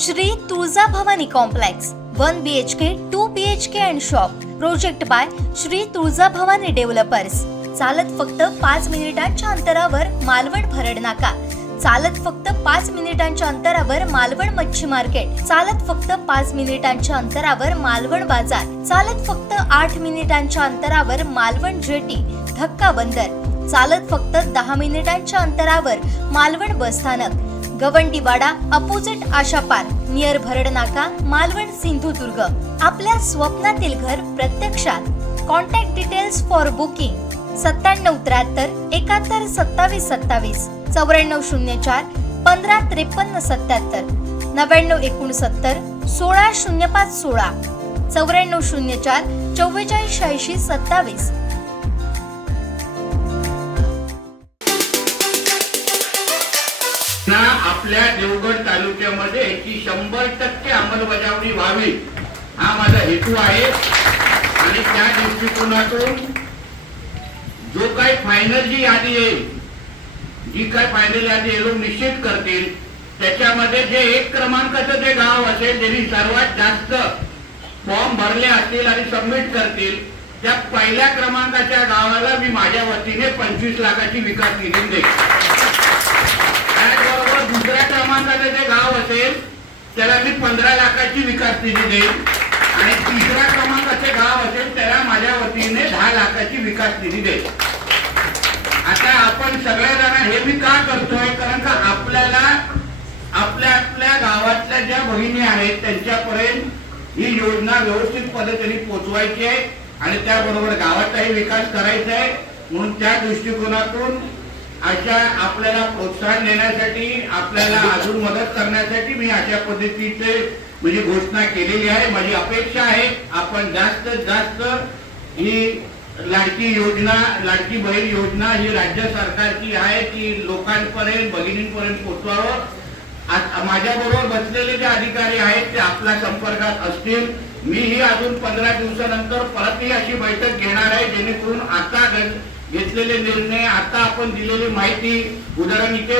Shri Tuljabhavani complex 1 BHK 2 BHK and shop. Project by Shri Tuljabhavani developers. चालत फक्त 5 मिनिटांच्या अंतरावर मालवण भरड नाका. चालत फक्त 5 मिनिटांच्या अंतरावर मालवण मच्छी मार्केट. चालत फक्त 5 मिनिटांच्या अंतरावर मालवण बाजार. चालत फक्त 8 मिनिटांच्या अंतरावर मालवण जेटी धक्का बंदर. चालत फक्त 10 मिनिटांच्या अंतरावर मालवण बस स्थानक. गवंडीवाडा अपोजिट आशा पार्क नियर भरड नाका, मालवण सिंधुदुर्ग. आपल्या स्वप्नातील घर प्रत्यक्षात. Contact details for booking 9773 71 27 27, 9404 15 53 77, 9969 16 05 16, 9404 44 86 27. आपल्या देवगड तालुक्यामध्ये याची 100% अंमलबजावणी व्हावी हा माझा हेतू आहे. आणि त्या दृष्टिकोनातून जो काही फायनल जी यादी येईल, जी काय फायनल यादी लोक निश्चित करतील, त्याच्यामध्ये जे 1 क्रमांकाचं जे गाव असेल ज्यांनी सर्वात जास्त फॉर्म भरले असतील आणि सबमिट करतील, त्या पहिल्या क्रमांकाच्या गावाला मी माझ्या वतीने 25 लाखाची विकास निधी देईन. त्याचबरोबर दुसऱ्या क्रमांकाचं जे गाव असेल त्याला मी 15 लाखाची विकास निधी देईन. आणि तिसऱ्या क्रमांकाचे गाव असेल त्याला माझ्या वतीने 10 लाखाची विकास निधी देईन. आता आपण सगळेजण हे मी का करतोय, कारण का आपल्याला आपल्या गावातल्या ज्या भगिनी आहेत त्यांच्यापर्यंत ही योजना व्यवस्थित पद्धतीने पोहोचवायची आहे आणि त्याबरोबर गावाचाही विकास करायचा आहे. म्हणून त्या दृष्टिकोनातून अशा आपल्याला प्रोत्साहन देण्यासाठी, आपल्याला अजून मदत करण्यासाठी मी अशा पद्धतीचे म्हणजे घोषणा केलेली आहे. माझी अपेक्षा आहे आपण जास्तीत जास्त ही लाडकी योजना, लाडकी बहीण योजना ही राज्य सरकारची आहे, ती लोकांपर्यंत, भगिनींपर्यंत पोहोचवावं. माझ्या बरोबर बसलेले जे अधिकारी आहेत ते आपल्या संपर्कात असतील. मीही अजून 15 दिवसानंतर परत ही अशी बैठक घेणार आहे जेणेकरून आता घेतलेले निर्णय, आता आपण दिलेली माहिती, उदाहरण इथे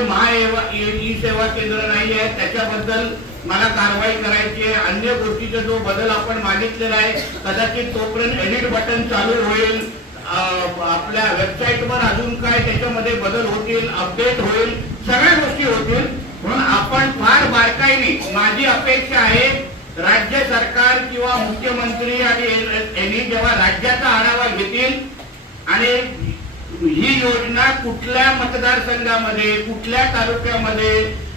ई सेवा केंद्र नाही आहे त्याच्याबद्दल मला कारवाई करायची आहे. अन्य गोष्टीचा जो बदल आपण मागितलेला आहे कदाचित तोपर्यंत एडिट बटन चालू होईल, आपल्या वेबसाईटवर अजून काय त्याच्यामध्ये बदल होतील, अपडेट होईल, सगळ्या गोष्टी होतील. म्हणून आपण फार बारकाईने, माझी अपेक्षा आहे राज्य सरकार किंवा मुख्यमंत्री आणि यांनी जेव्हा राज्याचा आढावा घेतील आणि ही योजना कुठल्या मतदारसंघामध्ये, कुठल्या तालुक्यामध्ये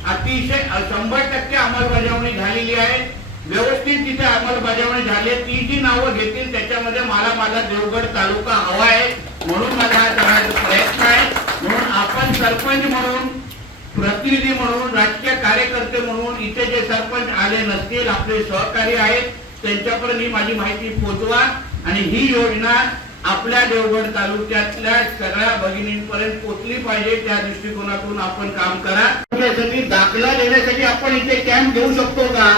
अतिशय 100% अंमलबजावणी झालेली आहे, व्यवस्थित तिथे अंमलबजावणी झाली आहे, ती जी नावं घेतील त्याच्यामध्ये मला माझा देवगड तालुका हवा आहे. म्हणून माझा हा करण्याचा प्रयत्न आहे. म्हणून आपण सरपंच म्हणून, प्रतिनिधी म्हणून, राजकीय कार्यकर्ते म्हणून इथे जे सरपंच आले नसतील, आपले सहकारी आहेत, त्यांच्यापर्यंत ही माझी माहिती पोहोचवा आणि ही योजना आपल्या देवगड तालुक्यातल्या सगळ्या भगिनींपर्यंत पोहोचली पाहिजे. त्या दृष्टिकोनातून आपण काम करा. त्यासाठी दाखला देण्यासाठी आपण इथे कॅम्प घेऊ शकतो का,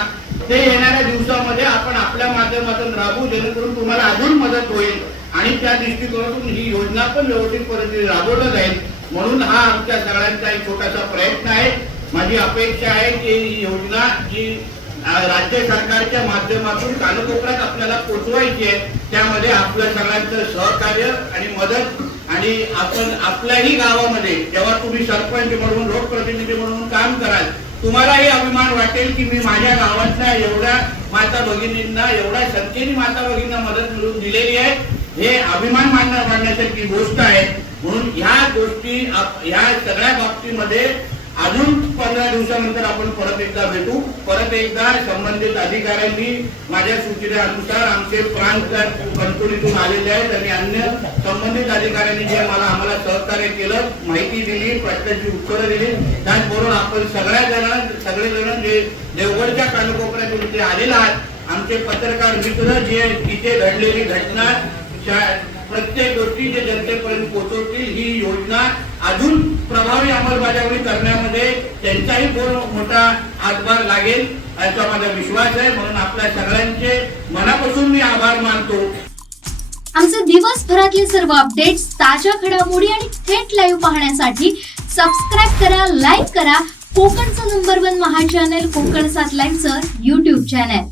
ते येणाऱ्या दिवसामध्ये आपण आपल्या माध्यमातून राबवू, जेणेकरून तुम्हाला अजून मदत होईल आणि त्या दृष्टिकोनातून ही योजना पण व्यवस्थित पद्धतीने राबवलं जाईल. म्हणून हा आमच्या सगळ्यांचा एक छोटासा प्रयत्न आहे. माझी अपेक्षा आहे की ही योजना जी राज्य सरकारच्या माध्यमातून कानकोपऱ्यात आपल्याला पोहोचवायची आहे, त्यामध्ये आपल्या सगळ्यांचं सहकार्य आणि मदत. आणि आपण आपल्याही गावामध्ये जेव्हा तुम्ही सरपंच म्हणून, लोकप्रतिनिधी म्हणून काम कराल, तुम्हालाही अभिमान वाटेल की मी माझ्या गावातल्या एवढ्या माता भगिनींना, एवढ्या संख्येने माता भगिनींना मदत मिळवून दिलेली आहे. हे अभिमान मानण्यासारखी गोष्ट आहे. म्हणून ह्या गोष्टी, ह्या सगळ्या बाबतीमध्ये अजून 15 दिवसानंतर आपण परत एकदा भेटू. परत एकदा संबंधित अधिकाऱ्यांनी माझ्या सूचनेनुसार आमचे प्रांत कणकोलीतून आलेले आहेत आणि अन्य संबंधित अधिकाऱ्यांनी जे आम्हाला सहकार्य केलं, माहिती दिली, प्रश्नांची उत्तरं दिली, त्याचबरोबर आपण सगळेजण जे देवगडच्या कानकोपऱ्यातून इथे आलेले आहेत, आमचे पत्रकार मित्र जे इथे घडलेली घटना, प्रत्येक गोष्टी जे जनतेपर्यंत पोहोचवतील, ही योजना अजून प्रभावी अंमलबजावणी करण्यामध्ये त्यांचाही मोठा हातभार लागेल याचा माझा विश्वास आहे. म्हणून आपल्या सगळ्यांचे मनापासून मी आभार मानतो. आमचे दिवसभरातले सर्व अपडेट्स, ताज्या घडामोडी आणि थेट लाईव्ह पाहण्यासाठी सबस्क्राईब करा, लाईक करा, कोकणचं नंबर 1 महा चॅनल कोकण सात लाईनचं YouTube चॅनल.